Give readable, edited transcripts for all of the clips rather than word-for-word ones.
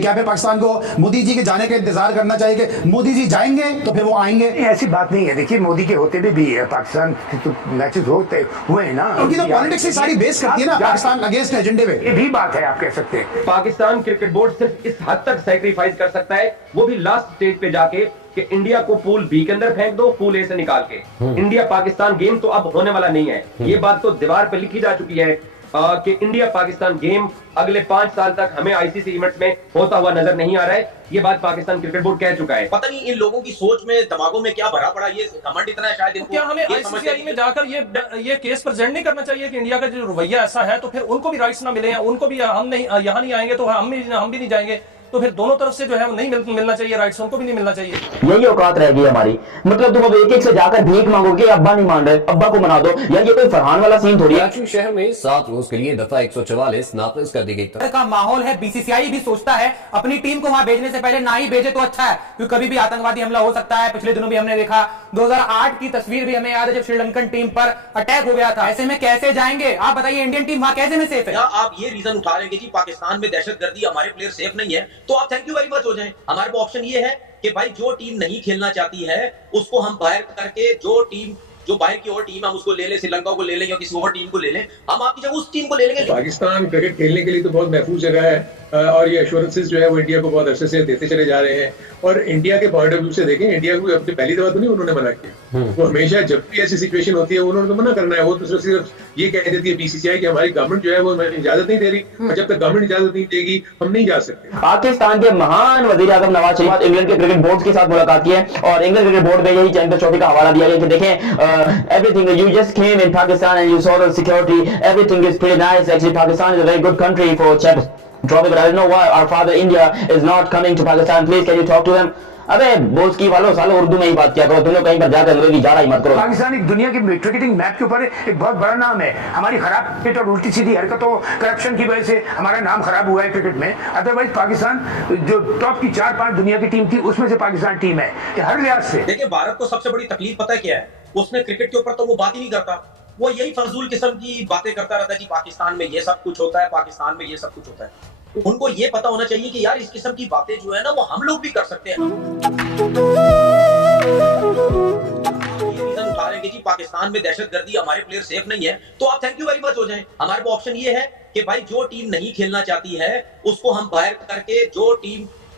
क्या फिर पाकिस्तान को मोदी जी के जाने का इंतजार करना चाहिए कि मोदी जी जाएंगे तो फिर वो आएंगे? ऐसी बात नहीं है। देखिए, मोदी के होते भी पाकिस्तान तो मैचेस होते हुए हैं ना, उनकी तो पॉलिटिक्स ही सारी बेस करती है ना पाकिस्तान अगेंस्ट एजेंडे पे। ये भी बात है, आप कह सकते हैं। पाकिस्तान क्रिकेट बोर्ड सिर्फ इस हद तक सैक्रिफाइस कर सकता है, वो भी लास्ट स्टेज पे जाके, कि इंडिया को पूल बी के अंदर फेंक दो, पूल ए से निकाल के। इंडिया पाकिस्तान गेम तो अब होने वाला नहीं है, ये बात तो दीवार पे लिखी जा चुकी है कि इंडिया पाकिस्तान गेम अगले 5 साल तक हमें आईसीसी इवेंट्स में होता हुआ नजर नहीं आ रहा है। ये बात पाकिस्तान क्रिकेट बोर्ड कह चुका है। पता नहीं इन लोगों की सोच में, दिमागों में क्या भरा पड़ा, ये घमंड इतना है शायद इनको। क्या हमें आईसीसी में जाकर ये केस प्रेजेंट नहीं करना चाहिए कि इंडिया का जो रवैया ऐसा है, तो फिर उनको भी राइट्स ना मिले, उनको भी हम नहीं, यहाँ नहीं आएंगे तो हम भी नहीं जाएंगे, तो फिर दोनों तरफ से जो है वो नहीं मिलना चाहिए, राइट्स उनको भी नहीं मिलना चाहिए। यही औकात रहेगी हमारी। मतलब तुम अब एक से जाकर भीख मांगोगे, अब्बा नहीं मान रहे, अब्बा को मना दो यार, ये कोई फरहान वाला सीन थोड़ी है। कराची शहर में 7 रोज के लिए दफा 144 नाफिज कर दी गई का माहौल है। बीसीसीआई भी सोचता है अपनी टीम को वहां भेजने से पहले ना ही भेजे तो अच्छा है, क्योंकि कभी भी आतंकवादी हमला हो सकता है। पिछले दिनों भी हमने देखा, 2008 की तस्वीर भी हमें याद है जब श्रीलंकन टीम पर अटैक हो गया था। ऐसे में कैसे जाएंगे आप बताइए, इंडियन टीम वहां कैसे में सेफ है? आप ये रीजन उठा रहे हैं कि पाकिस्तान में दहशतगर्दी, हमारे प्लेयर सेफ नहीं है, तो आप थैंक यू वेरी मच हो जाएं। हमारे पास ऑप्शन ये है कि भाई जो टीम नहीं खेलना चाहती है उसको हम बाहर करके, जो बाहर की और टीम हम उसको ले लें, श्रीलंका को ले लें या किसी और टीम को ले लें, हम आपकी जगह उस टीम को ले लेंगे। पाकिस्तान क्रिकेट खेलने के लिए तो बहुत महफूज जगह है और ये एश्योरेंसेस जो है वो इंडिया को बहुत अरसे से देते चले जा रहे हैं। और इंडिया के पॉइंट ऑफ व्यू से देखें, इंडिया को अपनी पहली दफा तो नहीं उन्होंने मना किया, वो हमेशा जब भी ऐसी सिचुएशन होती है उन्होंने तो मना करना है। वो तो सिर्फ ये कह देती है बीसीसीआई कि हमारी गवर्नमेंट जो है वो इजाजत नहीं दे रही, और जब तक गवर्नमेंट इजाजत नहीं देगी हम नहीं जा सकते। पाकिस्तान के महान वजीर आजम नवाज शरीफ इंग्लैंड के क्रिकेट बोर्ड के साथ मुलाकात की है और इंग्लैंड क्रिकेट बोर्ड में यही चैंपियंस ट्रॉफी का हवाला दिया गया कि देखें everything you just came in Pakistan and you saw the security, everything is pretty nice. Actually Pakistan is a very good country for Champions Trophy, but I don't know why our father India is not coming to Pakistan. Please can you talk to them? अबे balls की वालों सालों उर्दू में ही बात किया करो, तुम लोग कहीं पर जाकर अंग्रेजी जा रहा ही मत करो। पाकिस्तान एक दुनिया की क्रिकेटिंग मैप के ऊपर एक बहुत बड़ा नाम है। हमारी खराब क्रिकेट और उल्टी सीधी हरकतों, करप्शन की वजह से हमारा नाम खराब हुआ है क्रिकेट में। अदरवाइज पाकिस्तान जो टॉप की 4-5 दुनिया की टीम थी उसमें से पाकिस्तान टीम है हर लिहाज से। देखिए, भारत को सबसे बड़ी तकलीफ पता है क्या है? उसने क्रिकेट के ऊपर तो वो बात ही नहीं करता, वो यही फजूल किस्म की बातें करता रहता है कि पाकिस्तान में ये सब कुछ होता है, पाकिस्तान में ये सब कुछ होता है। उनको ये पता होना चाहिए कि यार इस किस्म की बातें जो है ना वो हम लोग भी कर सकते हैं। ये रीजन उठा रहे हैं कि पाकिस्तान में दहशतगर्दी, हमारे प्लेयर सेफ नहीं है, तो आप थैंक यू वेरी मच हो जाएं। हमारे पास ऑप्शन ये है कि भाई जो टीम नहीं खेलना चाहती है उसको हम बाहर करके,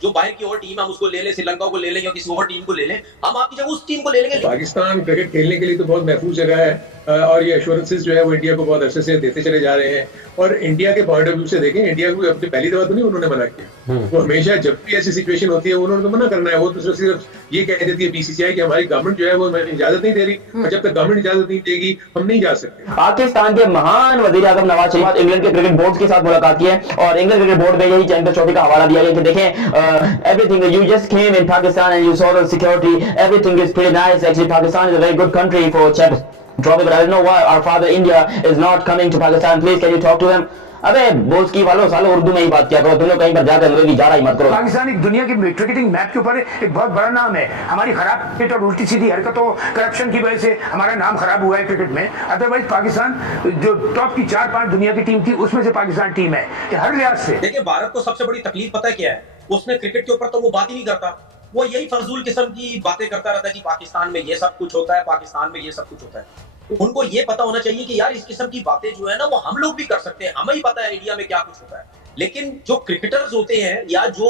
जो बाहर की और टीम हम उसको ले लें, श्रीलंका को ले लें या किसी और टीम को ले लें, हम आपकी जगह उस टीम को ले लेंगे। पाकिस्तान क्रिकेट खेलने के लिए तो बहुत महफूज जगह है और ये एश्योरेंसेस जो है वो इंडिया को बहुत अरसे से देते चले जा रहे हैं। और इंडिया के पॉइंट ऑफ व्यू से देखें, इंडिया को अपनी पहली दफा तो नहीं उन्होंने मना किया, वो हमेशा जब भी ऐसी सिचुएशन होती है उन्होंने तो मना करना है। वो तो सिर्फ ये कह देती है बीसीसीआई कि हमारी गवर्नमेंट जो है वो इजाजत नहीं दे रही, और जब तक गवर्नमेंट इजाजत नहीं देगी हम नहीं जा सकते। पाकिस्तान के महान वजीर आजम नवाज शरीफ इंग्लैंड के क्रिकेट बोर्ड के साथ मुलाकात की है और इंग्लैंड क्रिकेट बोर्ड में यही चैंपियंस ट्रॉफी का हवाला दिया गया कि देखें everything you just came in Pakistan and you saw the security, everything is pretty nice. Actually Pakistan is a very good country for Champions Trophy, but I don't know why our father India is not coming to Pakistan. Please can you talk to them? अबे balls की वालों सालों उर्दू में ही बात किया करो, तुम लोग कहीं पर जाकर अंग्रेजी जा रहा ही मत करो। पाकिस्तान एक दुनिया की क्रिकेटिंग मैप के ऊपर एक बहुत बड़ा नाम है। हमारी खराब क्रिकेट और उल्टी सीधी हरकतों, करप्शन की वजह से हमारा नाम खराब हुआ है क्रिकेट में। अदरवाइज पाकिस्तान जो टॉप की 4-5 दुनिया की टीम थी उसमें से पाकिस्तान टीम है हर लिहाज से। देखिए, भारत को सबसे बड़ी तकलीफ पता है क्या है? उसने क्रिकेट के ऊपर तो वो बात ही नहीं करता, वो यही फजूल किस्म की बातें करता रहता है कि पाकिस्तान में ये सब कुछ होता है, पाकिस्तान में ये सब कुछ होता है। उनको ये पता होना चाहिए कि यार इस किस्म की बातें जो है ना वो हम लोग भी कर सकते हैं। हमें ही पता है इंडिया में क्या कुछ होता है, लेकिन जो क्रिकेटर्स होते हैं या जो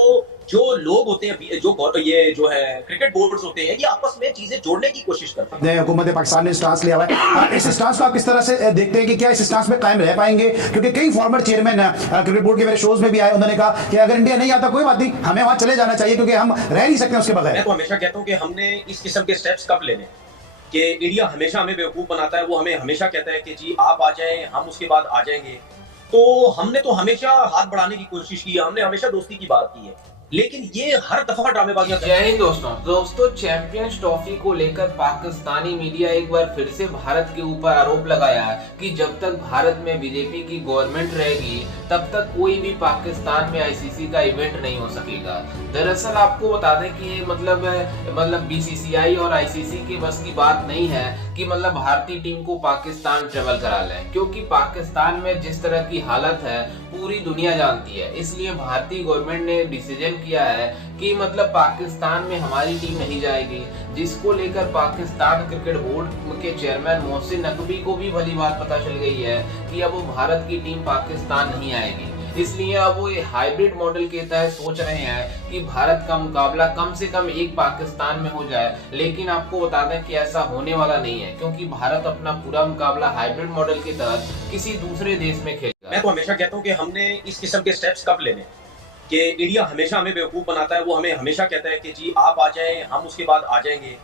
लोग होते हैं, जो है क्रिकेट बोर्ड्स होते हैं, ये आपस में चीजें जोड़ने की कोशिश करते हैं। हुकूमत पाकिस्तान ने स्टांस लिया हुआ है, इस स्टांस को आप किस तरह से देखते हैं कि क्या इस स्टांस में कायम रह पाएंगे? क्योंकि कई फॉर्मर चेयरमैन क्रिकेट बोर्ड के मेरे शोज में भी आए, उन्होंने कहा कि अगर इंडिया नहीं आता कोई बात नहीं, हमें वहां चले जाना चाहिए क्योंकि हम रह नहीं सकते उसके बगैर। मैं तो हमेशा कहता हूँ कि हमने इस किस्म के स्टेप्स कब लेने, कि इंडिया हमेशा हमें बेवकूफ बनाता है, वो हमें हमेशा कहता है कि जी आप आ जाएं, हम उसके बाद आ जाएंगे। तो हमने तो हमेशा हाथ बढ़ाने की कोशिश की है, हमने हमेशा दोस्ती की बात की है, लेकिन ये हर दफा ड्रामेबाजियां। जय हिंद दोस्तों चैंपियंस ट्रॉफी को लेकर पाकिस्तानी मीडिया एक बार फिर से भारत के ऊपर आरोप लगाया कि जब तक भारत में बीजेपी की गवर्नमेंट रहेगी तब तक कोई भी पाकिस्तान में आईसीसी का इवेंट नहीं हो सकेगा। दरअसल आपको बता दें कि ये मतलब बीसीसीआई और आईसीसी के बस की बात नहीं है कि मतलब भारतीय टीम को पाकिस्तान ट्रेवल करा लें, क्योंकि पाकिस्तान में जिस तरह की हालत है पूरी दुनिया जानती है। इसलिए भारतीय गवर्नमेंट ने डिसीजन किया है कि मतलब पाकिस्तान में हमारी टीम नहीं जाएगी, जिसको लेकर पाकिस्तान क्रिकेट बोर्ड के चेयरमैन मोहसिन नकवी को भी भली बात पता चल गई है कि अब वो भारत की टीम पाकिस्तान नहीं आएगी। इसलिए अब वो हाइब्रिड मॉडल के तहत सोच रहे हैं कि भारत का मुकाबला कम से कम एक पाकिस्तान में हो जाए। लेकिन आपको बता दें कि ऐसा होने वाला नहीं है, क्योंकि भारत अपना पूरा मुकाबला हाइब्रिड मॉडल के तहत किसी दूसरे देश में खेलेगा। मैं तो हमेशा कहता हूँ कि हमने इस किस्म के स्टेप्स कब लेने कि इंडिया हमेशा हमें बेवकूफ बनाता है। वो हमें हमेशा कहता है कि जी आप आ जाएं, हम उसके बाद आ जाएंगे।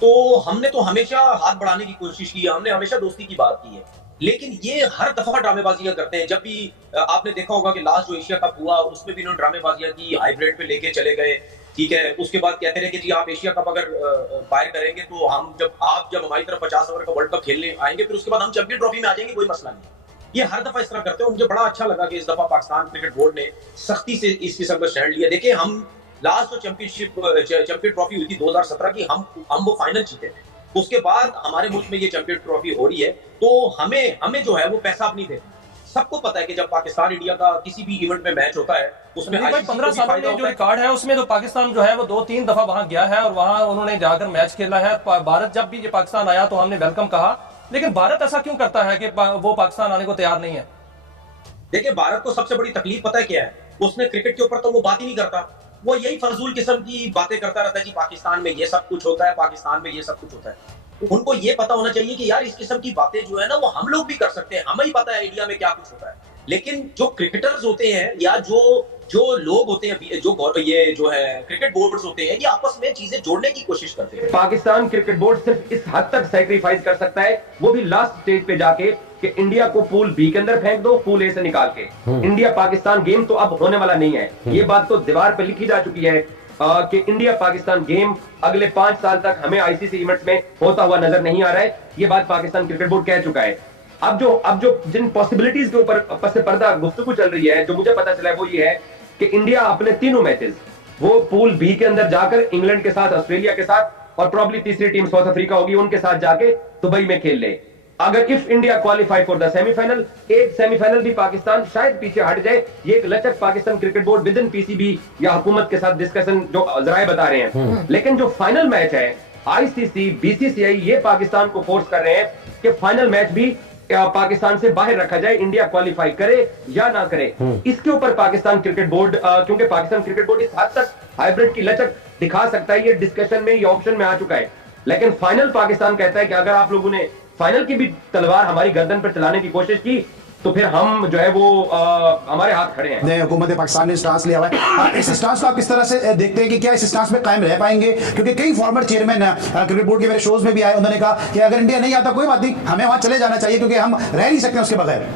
तो हमने तो हमेशा हाथ बढ़ाने की कोशिश की है, हमने हमेशा दोस्ती की बात की है, लेकिन ये हर दफा ड्रामेबाजियां करते हैं। जब भी आपने देखा होगा कि लास्ट जो एशिया कप हुआ उसमें भी इन्होंने ड्रामेबाजियां की, हाइब्रिड पे लेके चले गए, ठीक है। उसके बाद कहते रहे कि जी आप एशिया कप अगर फायर करेंगे तो हम जब हमारी तरफ 50 ओवर का वर्ल्ड कप खेलने आएंगे फिर उसके बाद हम चैंपियन ट्रॉफी में आ जाएंगे, कोई मसला नहीं। ये हर दफा इस तरह करते हैं। मुझे बड़ा अच्छा लगा कि इस दफा पाकिस्तान क्रिकेट बोर्ड ने सख्ती से इस किस्म का स्टैंड लिया। देखिए हम लास्ट जो चैंपियन ट्रॉफी हुई थी 2017 की, हम वो फाइनल जीते थे। उसके बाद हमारे मुल्क में ये चैंपियन ट्रॉफी हो रही है, तो हमें जो है वो पैसा अपनी दे। सबको पता है कि जब पाकिस्तान इंडिया का किसी भी इवेंट में मैच होता है उसमें 15 सालों में जो रिकॉर्ड है उसमें तो पाकिस्तान जो है वो 2-3 दफा वहां गया है और वहां उन्होंने जाकर मैच खेला है। भारत जब भी ये पाकिस्तान आया तो हमने वेलकम कहा, लेकिन भारत ऐसा क्यों करता है कि वो पाकिस्तान आने को तैयार नहीं है? देखिए भारत को सबसे बड़ी तकलीफ पता है क्या है, उसने क्रिकेट के ऊपर तो वो बात ही नहीं करता। वो यही फजूल किस्म की बातें करता रहता है जी पाकिस्तान में ये सब कुछ होता है, पाकिस्तान में ये सब कुछ होता है। उनको ये पता होना चाहिए कि यार इस किस्म की बातें जो है ना वो हम लोग भी कर सकते हैं, हमें ही पता है इंडिया में क्या कुछ होता है। लेकिन जो क्रिकेटर्स होते हैं या जो लोग होते हैं, ये जो है क्रिकेट बोर्ड्स होते हैं, ये आपस में चीजें जोड़ने की कोशिश करते हैं। पाकिस्तान क्रिकेट बोर्ड सिर्फ इस हद तक सैक्रिफाइस कर सकता है, वो भी लास्ट स्टेज पे जाके कि इंडिया को पूल बी के अंदर फेंक दो, पूल ए से निकाल के। इंडिया पाकिस्तान गेम तो अब होने वाला नहीं है, ये बात तो दीवार पे लिखी जा चुकी है कि इंडिया पाकिस्तान गेम अगले 5 साल तक हमें आईसीसी इवेंट्स में होता हुआ नजर नहीं आ रहा है। ये बात पाकिस्तान क्रिकेट बोर्ड कह चुका है। अब जो जिन पॉसिबिलिटीज के ऊपर पस पर्दा गुफ्तगू चल रही है, जो मुझे पता चला है वो ये है कि इंडिया अपने तीनों मैचेस वो पूल बी के अंदर जाकर इंग्लैंड के साथ, ऑस्ट्रेलिया के साथ और प्रॉब्ली तीसरी टीम साउथ अफ्रीका होगी उनके साथ जाके दुबई में खेल ले। अगर if India qualify for the semifinal, एक सेमीफाइनल भी पाकिस्तान शायद पीछे हट जाए, ये एक लचक Pakistan cricket board with in PCB या हुकूमत के साथ डिस्कशन जो जराए बता रहे हैं। लेकिन जो फाइनल मैच है आईसीसी, बीसीसीआई ये पाकिस्तान को फोर्स कर रहे हैं कि फाइनल मैच भी पाकिस्तान से बाहर रखा जाए, इंडिया क्वालिफाई करे या ना करे। इसके ऊपर पाकिस्तान क्रिकेट बोर्ड, क्योंकि पाकिस्तान क्रिकेट बोर्ड इस हद तक हाइब्रिड की लचक दिखा सकता है, ये डिस्कशन में, ये ऑप्शन में आ चुका है। लेकिन फाइनल पाकिस्तान कहता है कि अगर आप लोगों ने फाइनल की भी तलवार हमारी गर्दन पर चलाने की कोशिश की तो फिर हम जो है वो हमारे हाथ खड़े हैं। हुकूमत पाकिस्तान ने स्टांस लिया हुआ है। इस स्टांस को आप किस तरह से देखते हैं कि क्या इस स्टांस में कायम रह पाएंगे? क्योंकि कई फॉर्मर चेयरमैन क्रिकेट बोर्ड के मेरे शोज में भी आए, उन्होंने कहा कि अगर इंडिया नहीं आता कोई बात नहीं, हमें वहां चले जाना चाहिए क्योंकि हम रह नहीं सकते उसके बगैर।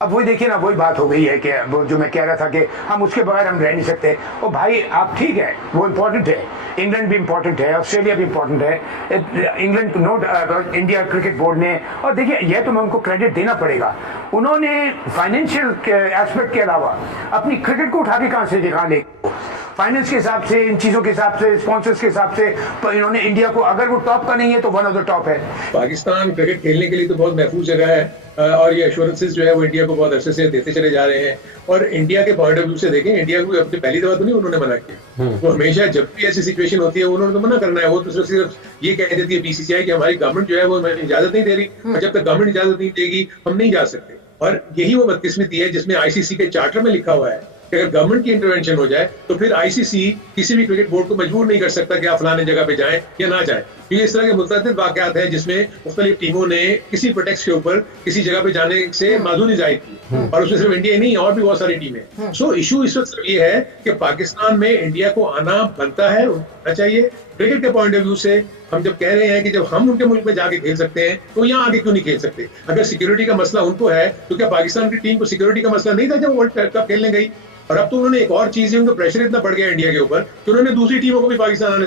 अब वही देखिए ना, वही बात हो गई है कि वो जो मैं कह रहा था कि हम उसके बगैर हम रह नहीं सकते। और भाई आप ठीक है, वो इम्पोर्टेंट है, इंग्लैंड भी इम्पोर्टेंट है, ऑस्ट्रेलिया भी इम्पोर्टेंट है, England note India cricket board ने। और देखिए यह तो मैं उनको क्रेडिट देना पड़ेगा, उन्होंने फाइनेंशियल एस्पेक्ट के अलावा अपनी क्रिकेट को उठा के कहाँ से दिखा ले, फाइनेंस के हिसाब से, इन चीजों के हिसाब से, स्पॉन्सर्स के हिसाब से इन्होंने इंडिया को, अगर वो टॉप का नहीं है तो वन ऑफ द टॉप है। पाकिस्तान क्रिकेट खेलने के लिए तो बहुत महफूज जगह है और ये एश्योरेंसेस जो है वो इंडिया को बहुत अच्छे से देते चले जा रहे हैं। और इंडिया के पॉइंट ऑफ व्यू से देखें, इंडिया को अपनी पहली दफा तो नहीं उन्होंने मना किया, वो हमेशा जब भी ऐसी सिचुएशन होती है उन्होंने तो मना करना है। वो तो सिर्फ ये कह देती है बीसीसीआई कि हमारी गवर्नमेंट जो है वो इजाजत नहीं दे रही, और जब तक गवर्नमेंट इजाजत नहीं देगी हम नहीं जा सकते। और यही वो बदकिस्मती है जिसमें आईसीसी के चार्टर में लिखा हुआ है कि अगर गवर्नमेंट की इंटरवेंशन हो जाए तो फिर आईसीसी किसी भी क्रिकेट बोर्ड को मजबूर नहीं कर सकता कि आप फलाने जगह पे जाएं या ना जाएं, क्योंकि इस तरह के मुतअद्दिद वाकयात हैं जिसमें मुख्तलिफ टीमों ने किसी प्रोटेक्ट के ऊपर किसी जगह पे जाने से माजूरी जाहिर की, और उसमें सिर्फ इंडिया ही नहीं और भी बहुत सारी टीमें। सो इशू इस वक्त सिर्फ ये है कि पाकिस्तान में इंडिया को आना बनता है, होना चाहिए। क्रिकेट के पॉइंट ऑफ व्यू से हम जब कह रहे हैं कि जब हम उनके मुल्क में जाके खेल सकते हैं तो यहाँ आगे क्यों नहीं खेल सकते? अगर सिक्योरिटी का मसला उनको है तो क्या पाकिस्तान की टीम को सिक्योरिटी का मसला नहीं था जब वर्ल्ड कप खेलने गई? और अब तो उन्होंने एक और चीज है, उनका प्रेशर इतना बढ़ गया इंडिया के ऊपर कि उन्होंने दूसरी टीमों को भी पाकिस्तान आने